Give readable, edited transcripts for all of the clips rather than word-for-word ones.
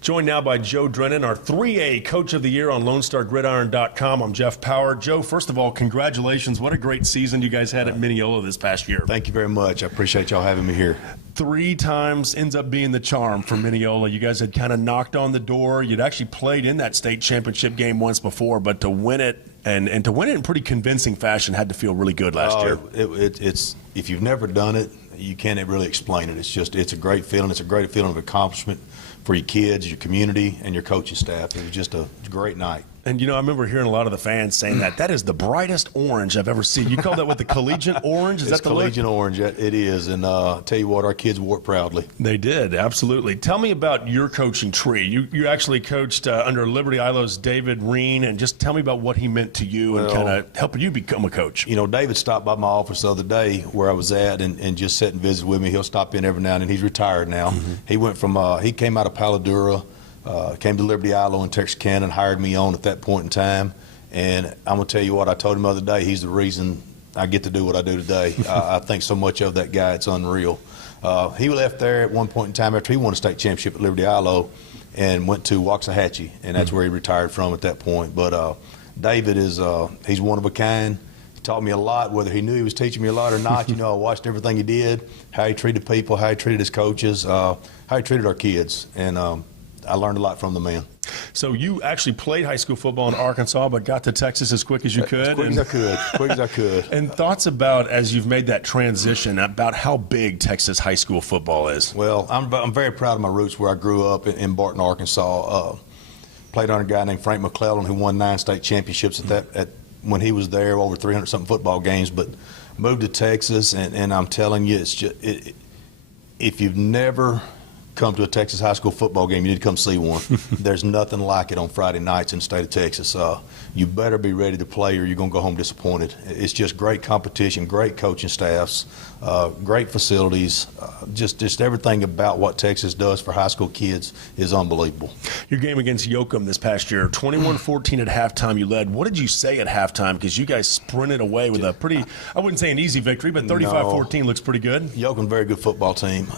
Joined now by Joe Drennon, our 3A Coach of the Year on LoneStarGridiron.com. I'm Jeff Power. Joe, first of all, congratulations. What a great season you guys had at Mineola this past year. Thank you very much. I appreciate y'all having me here. 3 times ends up being the charm for Mineola. You guys had kind of knocked on the door. You'd actually played in that state championship game once before, but to win it and to win it in pretty convincing fashion had to feel really good last year. It's if you've never done it, you can't really explain it. It's a great feeling. It's a great feeling of accomplishment for your kids, your community, and your coaching staff. It was just a great night. And, you know, I remember hearing a lot of the fans saying that is the brightest orange I've ever seen. You call that what, the collegiate orange? Is it's that the collegiate look? orange, it is. And tell you what, our kids wore it proudly. They did, absolutely. Tell me about your coaching tree. You actually coached under Liberty Ilo's David Reen, and just tell me about what he meant to you and kind of helping you become a coach. You know, David stopped by my office the other day where I was at and just sat and visit with me. He'll stop in every now and then. He's retired now. He went from he came out of Paladura. Came to Liberty Ilo in Texarkana and hired me on at that point in time. And I'm going to tell you what, I told him the other day, he's the reason I get to do what I do today. I think so much of that guy, it's unreal. He left there at one point in time after he won a state championship at Liberty Ilo and went to Waxahachie, and that's where he retired from at that point. But David is he's one of a kind. He taught me a lot, whether he knew he was teaching me a lot or not. You know, I watched everything he did, how he treated people, how he treated his coaches, how he treated our kids. And I learned a lot from the man. So you actually played high school football in Arkansas, but got to Texas as quick as you could. As quick as I could. And thoughts about, as you've made that transition, about how big Texas high school football is? Well, I'm very proud of my roots where I grew up in Barton, Arkansas. Played under a guy named Frank McClellan who won 9 state championships when he was there, over 300-something football games, but moved to Texas, and I'm telling you, it's just, if you've never come to a Texas high school football game, you need to come see one. There's nothing like it on Friday nights in the state of Texas. You better be ready to play or you're going to go home disappointed. It's just great competition, great coaching staffs, great facilities. Just everything about what Texas does for high school kids is unbelievable. Your game against Yoakum this past year, 21-14 at halftime you led. What did you say at halftime? Because you guys sprinted away with a pretty, I wouldn't say an easy victory, but 35-14 looks pretty good. Yoakum, very good football team.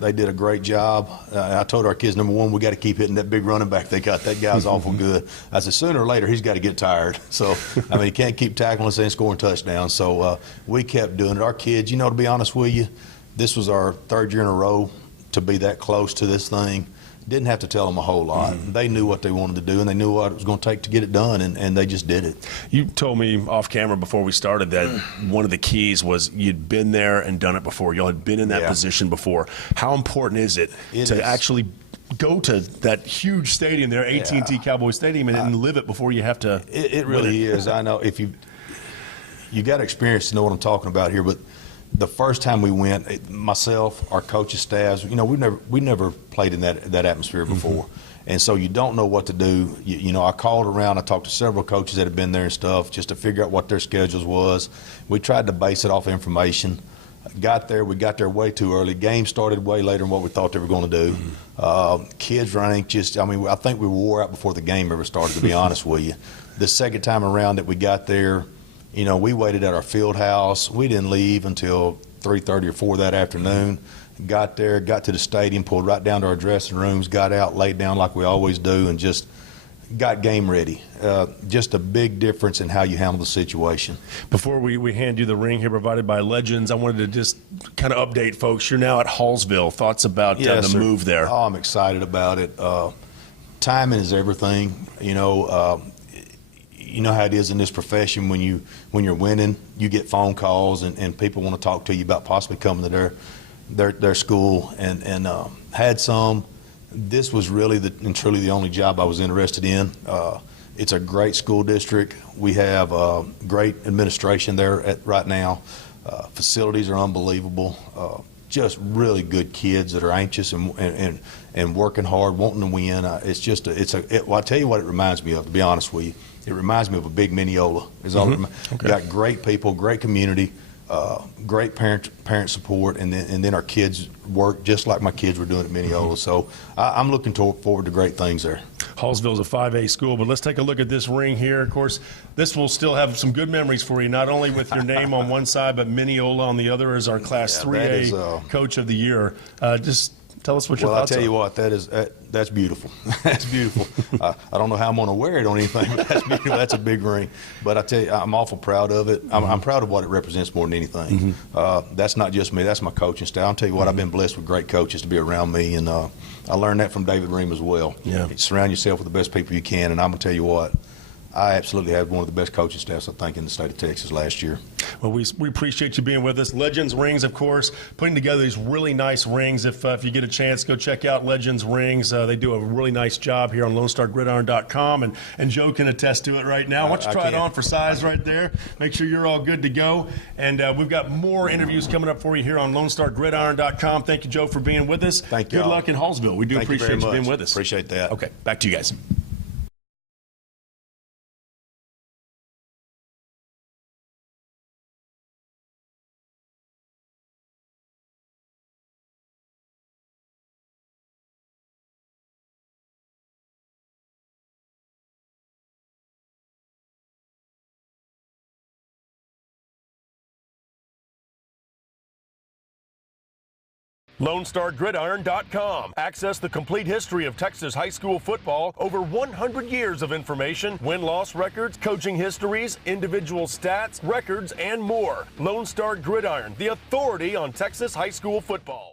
They did a great job. I told our kids, number one, we got to keep hitting that big running back they got. That guy's awful good. I said, sooner or later, he's got to get tired. So, I mean, he can't keep tackling us and scoring touchdowns. So we kept doing it. Our kids, you know, to be honest with you, this was our 3rd year in a row to be that close to this thing. Didn't have to tell them a whole lot. They knew what they wanted to do, and they knew what it was going to take to get it done, and they just did it. You told me off camera before we started that one of the keys was you'd been there and done it before. Y'all had been in that position before. How important is it to actually go to that huge stadium there, AT&T Cowboy Stadium, and live it before you have to? It really is. I know if you got to experience to know what I'm talking about here, but the first time we went, myself, our coaching staffs, you know, we never played in that atmosphere before, and so you don't know what to do. You know, I called around, I talked to several coaches that had been there and stuff, just to figure out what their schedules was. We tried to base it off information. We got there way too early. Game started way later than what we thought they were going to do. Kids were anxious. I mean, I think we wore out before the game ever started, to be honest with you. The second time around that we got there, you know, we waited at our field house. We didn't leave until 3:30 or 4 that afternoon. Got there, got to the stadium, pulled right down to our dressing rooms, got out, laid down like we always do, and just got game ready. Just a big difference in how you handle the situation. Before we hand you the ring here provided by Legends, I wanted to just kind of update folks. You're now at Hallsville. Thoughts about the move there? Oh, I'm excited about it. Timing is everything. You know how it is in this profession. When you're winning, you get phone calls and people want to talk to you about possibly coming to their school, and had some. This was really and truly the only job I was interested in. It's a great school district. We have great administration there right now. Facilities are unbelievable. Just really good kids that are anxious and working hard, wanting to win. Well, I'll tell you what it reminds me of, to be honest with you. It reminds me of a big Mineola. Got great people, great community, great parent support, and then our kids work just like my kids were doing at Mineola. So I'm looking forward to great things there. Hallsville's a 5A school, but let's take a look at this ring here. Of course, this will still have some good memories for you, not only with your name on one side, but Mineola on the other as our Class 3A Coach of the Year. Just tell us what your thoughts are. Well, I'll tell you what, That's beautiful. That's beautiful. I don't know how I'm going to wear it on anything, but that's beautiful. That's a big ring. But I tell you, I'm awful proud of it. I'm proud of what it represents more than anything. That's not just me. That's my coaching staff. I'll tell you what, I've been blessed with great coaches to be around me, and I learned that from David Ream as well. Yeah. Surround yourself with the best people you can, and I'm going to tell you what, I absolutely had one of the best coaching staffs, I think, in the state of Texas last year. Well, we appreciate you being with us. Legends Rings, of course, putting together these really nice rings. If you get a chance, go check out Legends Rings. They do a really nice job here on LoneStarGridiron.com, and Joe can attest to it right now. Why don't you try it on for size right there? Make sure you're all good to go. And we've got more interviews coming up for you here on LoneStarGridiron.com. Thank you, Joe, for being with us. Thank you. Good luck in Hallsville. We do appreciate you being with us. Appreciate that. Okay, back to you guys. LoneStarGridiron.com. Access the complete history of Texas high school football, over 100 years of information, win-loss records, coaching histories, individual stats, records, and more. Lone Star Gridiron, the authority on Texas high school football.